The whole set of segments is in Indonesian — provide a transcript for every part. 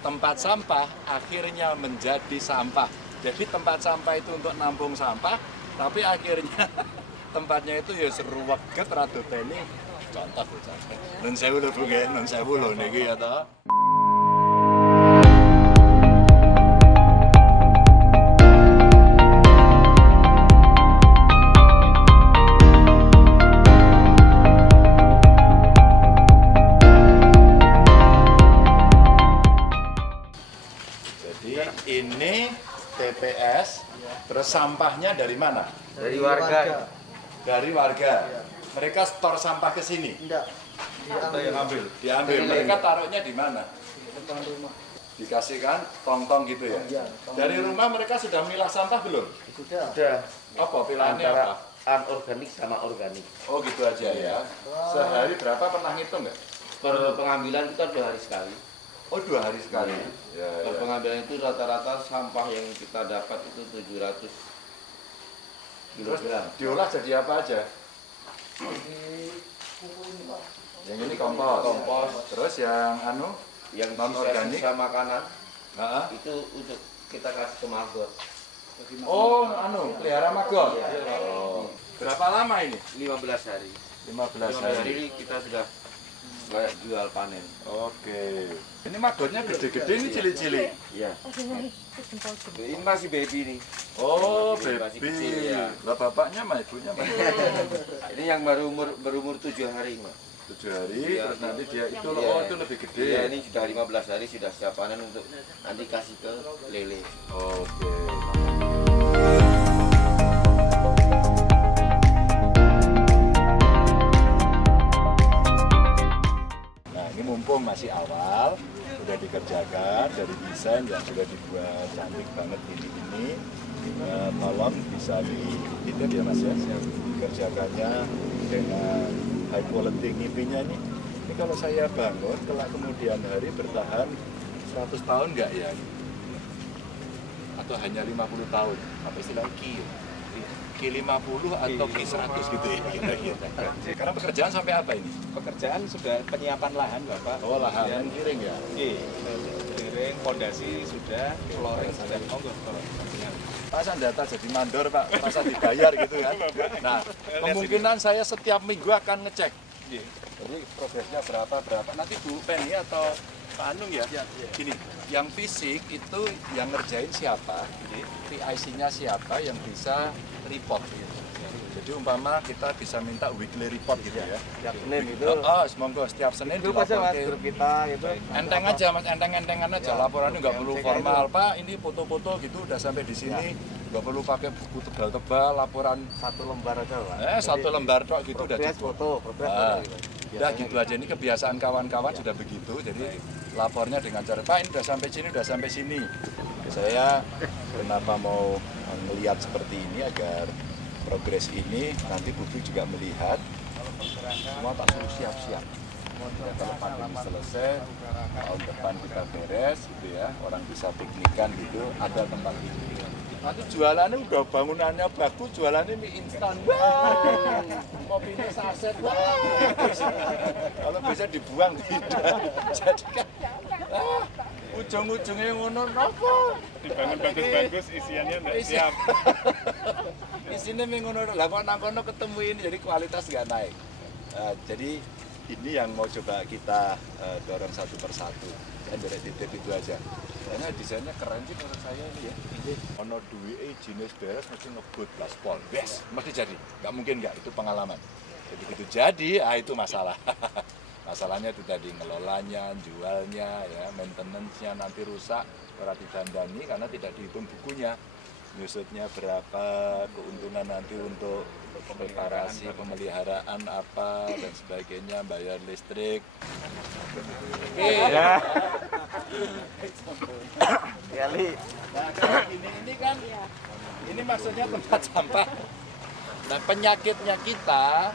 tempat sampah akhirnya menjadi sampah. Jadi tempat sampah itu untuk nampung sampah, tapi akhirnya tempatnya itu ya seruweget rada bene. Contoh bocah. Nun sewu lho Bu nggih, nun sewu lho niki ya toh. Ini TPS, terus sampahnya dari mana? Dari warga. Dari warga. Mereka store sampah ke sini? Enggak. Diambil. Mereka taruhnya di mana? Depan rumah. Dikasihkan tong-tong gitu ya? Iya. Dari rumah mereka sudah milah sampah belum? Sudah. Apa pilihannya Antara apa? anorganik sama organik. Oh gitu aja ya. Sehari berapa pernah ngitung nggak? Per pengambilan kita 2 hari sekali. Oh 2 hari sekali. Ya, Per ya. pengambilan itu rata-rata sampah yang kita dapat itu 700 Terus kilogram. diolah jadi apa aja? Yang ini kompos. Kompos. Terus yang anu? Yang Non organik? sisa makanan Heeh. itu untuk kita kasih ke maggot. Oh, anu, pelihara maggot. Iya. Oh. Berapa lama ini? 15 hari. 15 hari hari. ini kita sudah kayak jual panen. Oke. Ini maggotnya gede-gede, ini cilik-cilik. Iya. Ini masih baby nih. Oh, Masih baby. kecil, ya. Lah bapaknya sama ibunya mana? Ini yang berumur 7 hari, Mbak. 7 hari, Iya. terus nanti dia itu Iya. oh itu lebih gede. Iya, ini sudah 15 hari sudah siap panen untuk nanti kasih ke lele. Oke. Nah, ini mumpung masih awal, sudah dikerjakan dari desain yang sudah dibuat cantik banget ini. Tolong bisa dititip ya Mas ya, dikerjakannya dengan high quality ngipinya ini. Ini kalau saya bangun, kelak kemudian hari bertahan 100 tahun nggak ya? Atau hanya 50 tahun? Apa istilahnya Ki? Ki50 atau Ki100 gitu ya? Karena pekerjaan sampai apa ini? Pekerjaan sudah penyiapan lahan, Bapak. Oh, lahan giring ya? Giring, fondasi sudah, flooring sudah. Monggo, Bapak. Masa data jadi mandor Pak, masa dibayar gitu kan? Nah, kemungkinan saya setiap minggu akan ngecek. Jadi progresnya berapa, nanti Bu Penny atau Pak Anung ya? Gini, yang fisik itu yang ngerjain siapa, PIC-nya siapa yang bisa report. Jadi umpama kita bisa minta weekly report gitu ya. Setiap Senin itu. Oh, semoga setiap Senin Itu aja Mas dilaporkan. grup kita gitu. Enteng aja Mas, enteng-entengan aja. Laporannya nggak perlu formal Pak. Ini foto-foto gitu udah sampai di sini. Nggak perlu pakai buku tebal-tebal. Laporan 1 lembar aja Pak. satu lembar tok gitu udah Progres cukup. foto, progres Ah, foto gitu. udah gitu aja. Ini kebiasaan kawan-kawan sudah begitu. Jadi lapornya dengan cara Pak ini udah sampai sini, udah sampai sini. Saya kenapa mau melihat seperti ini agar progres ini nanti publik juga melihat semua tak suruh siap-siap. Ya, kalau pandemi selesai, tahun depan kita beres gitu ya, orang bisa piknikan gitu, ada tempat piknik. Nanti jualannya udah bangunannya bagus, jualannya mie instan, wah, kopinya saset, wah. Kalau bisa dibuang tidak, jadi kan, ujung-ujungnya ngono nopo. Dibangun bagus-bagus, isiannya nggak siap. Isinya mengono, lah kok nang kono ketemu ini jadi kualitas nggak naik. Jadi ini yang mau coba kita dorong satu persatu. Dan dari titip itu aja. Karena desainnya keren sih menurut saya ini ya. Ono duwe jenis beres mesti ngebut gaspol. Yes, mesti jadi. Nggak mungkin nggak, itu pengalaman. Jadi begitu jadi, itu masalah. Masalahnya itu tadi ngelolanya, jualnya, ya, maintenance-nya nanti rusak, ora didandani karena tidak dihitung bukunya. Nyusutnya berapa, keuntungan nanti untuk reparasi, pemeliharaan apa dan sebagainya, bayar listrik. Ya. Kali. Nah, kayak ini kan, ini maksudnya tempat sampah. Nah, penyakitnya kita,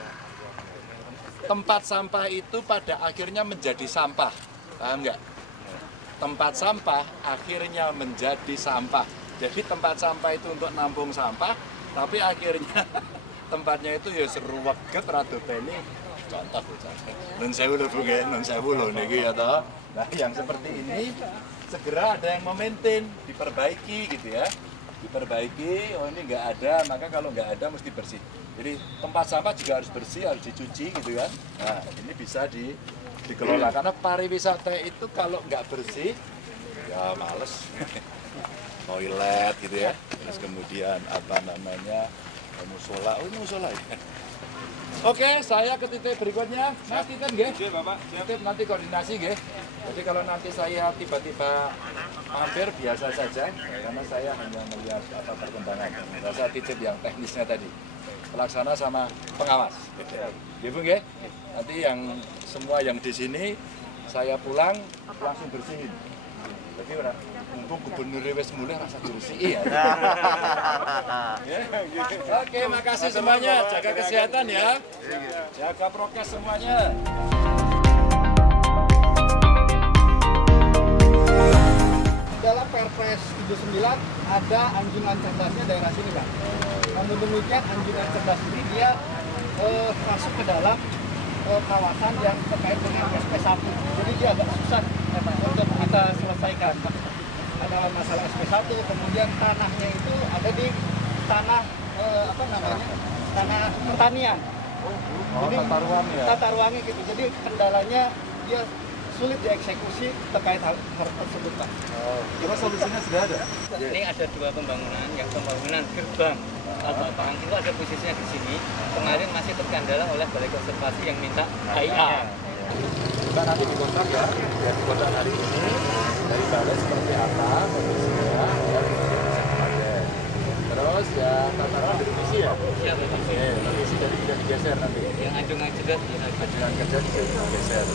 tempat sampah itu pada akhirnya menjadi sampah, paham nggak? Tempat sampah akhirnya menjadi sampah. Jadi tempat sampah itu untuk nampung sampah, tapi akhirnya tempatnya itu ya seruweget rada bene. Contoh bocah. Nun sewu lho Bu nggih, nun sewu lho niki ya toh. Nah, yang seperti ini segera ada yang memaintain, diperbaiki gitu ya. Diperbaiki, oh ini nggak ada, maka kalau nggak ada mesti bersih. Jadi tempat sampah juga harus bersih, harus dicuci gitu kan. Nah ini bisa dikelola, karena pariwisata itu kalau nggak bersih, ya males. Toilet gitu ya, terus kemudian apa namanya, musola, oh ini musola ya. Oke, saya ke titik berikutnya, Mas Titen nggih. Oke, Bapak. Titip nanti koordinasi nggih. Jadi kalau nanti saya tiba-tiba mampir biasa saja, karena saya hanya melihat apa perkembangan. Saya titip yang teknisnya tadi, pelaksana sama pengawas. Ya Bu nggih. Nanti yang semua yang di sini saya pulang langsung bersihin. Jadi orang untuk gubernur wis mulai rasa bersih ya. Oke, makasih semuanya. Jaga kesehatan ya. Jaga prokes semuanya. Dalam Perpres 79 ada anjungan cerdasnya daerah sini kan. Namun demikian anjungan cerdas ini dia masuk ke dalam kawasan yang terkait dengan SP1. Jadi dia agak susah untuk kita selesaikan. Ada masalah SP1, kemudian tanahnya itu ada di tanah tanah pertanian. Jadi tata ruang ya. Tata ruangnya gitu. Jadi kendalanya dia sulit dieksekusi terkait hal tersebut, Pak. Kira solusinya sudah ada? Ini ada dua pembangunan, yang pembangunan gerbang atau bank itu ada posisinya di sini. Kemarin masih terkendala oleh Balai Konservasi yang minta KIA. Kita nanti dikontrak ya, dikontrak hari ini dari balai seperti apa kondisinya, ya terus ya tata ruang direvisi ya. Iya, Bapak. Revisi jadi tidak digeser nanti. Yang anjungan cerdas Anjungan kerja tidak digeser.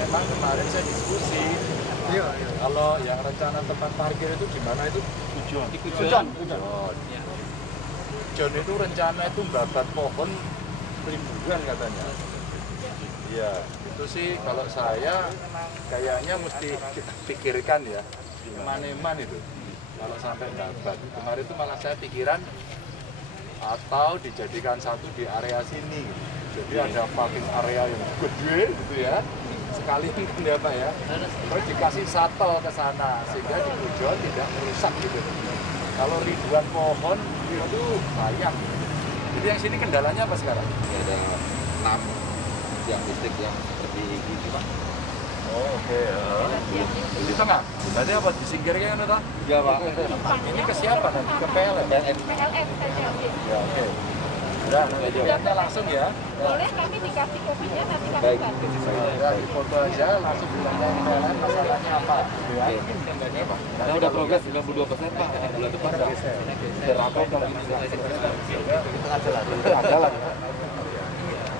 Memang kemarin saya diskusi, kalau yang rencana tempat parkir itu di mana itu? Tujuan. di Kujon. Tujuan itu rencana itu babat pohon ribuan katanya. Iya, itu sih kalau saya kayaknya mesti kita pikirkan ya, eman-eman itu. Kalau sampai babat, kemarin itu malah saya pikiran atau dijadikan satu di area sini. Jadi ada parking area yang gede gitu ya. Sekali kan ya Pak ya, terus dikasih shuttle ke sana sehingga di tujuan tidak merusak gitu. Kalau ribuan pohon, itu sayang. Jadi yang sini kendalanya apa sekarang? Ini ada 6 yang listrik yang seperti ini Pak. Oh oke. Di tengah. Berarti apa disingkirnya kan itu? Iya Pak. Ini ke siapa nanti? Ke PLN? PLN KCLD. Ya oke. Udah, nanti langsung ya. Boleh kami dikasih kopinya nanti kami Baik. bantu. Ya, di foto aja langsung bilangnya PLN masalahnya apa gitu ya. Kita udah progres 92% Pak. Bulan depan udah rampung kalau ini selesai. Ada lah.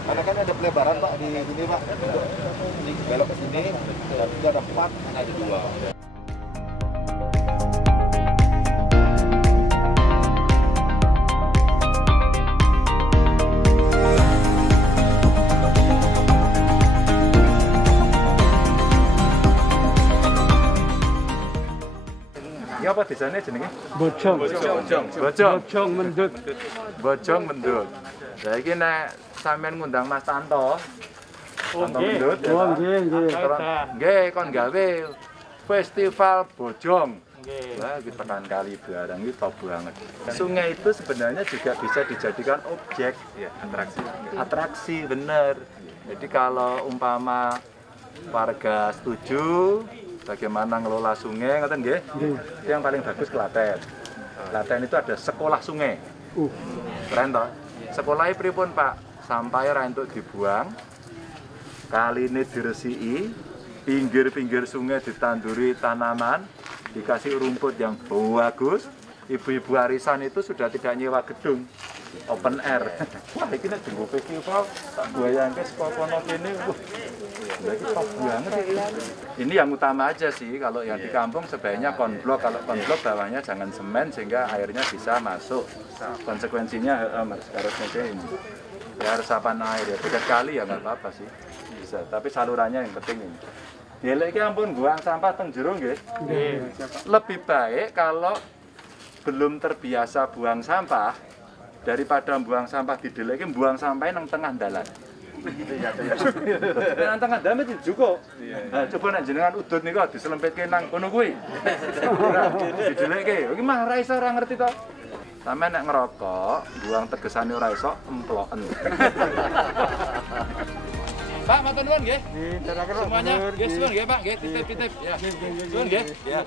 Karena kan ada pelebaran Pak di sini Pak. Ini belok ke sini, Sudah ada 4. ada 2. Ya apa desanya jenenge? Bojong. Bojong Mendut. Bojong Mendut. Lah iki nek sampean ngundang Mas Tanto. Tanto Mendut. Ya, nggih, kon gawe festival Bojong. Wah, iki tekan kali barang iki top banget. Sungai itu sebenarnya juga bisa dijadikan objek ya, atraksi bener. Jadi kalau umpama warga setuju bagaimana ngelola sungai, ngoten nggih? Itu yang paling bagus Klaten. Klaten itu ada sekolah sungai. Keren toh? Sekolahnya pripun Pak? Sampai ora entuk dibuang, kaline diresiki, pinggir-pinggir sungai ditanduri tanaman, dikasih rumput yang bagus. Ibu-ibu arisan itu sudah tidak nyewa gedung, open air. Wah, ini nek dienggo festival, tak bayangke saka kono kene. Wah, lagi top banget iki. Ini yang utama aja sih, kalau yang di kampung sebaiknya konblok. Kalau konblok bawahnya jangan semen sehingga airnya bisa masuk. Konsekuensinya harusnya ini. Ya harus resapan air ya, dekat kali ya nggak apa-apa sih. Bisa, tapi salurannya yang penting ini. Delek iki ampun buang sampah teng jero nggih. Lebih baik kalau belum terbiasa buang sampah daripada buang sampah di delek iki buang sampah nang tengah dalan. Nek anteng andame juga. Nah, coba nek jenengan udut niku diselempitke nang kono kuwi. Didelekke. Iki mah ora iso ora ngerti to. Sampe nek ngerokok, buang tegesane ora iso emploken. Pak, matur nuwun nggih. Semuanya, nggih suwun nggih Pak, nggih titip-titip. Ya. Suwun nggih. Ya.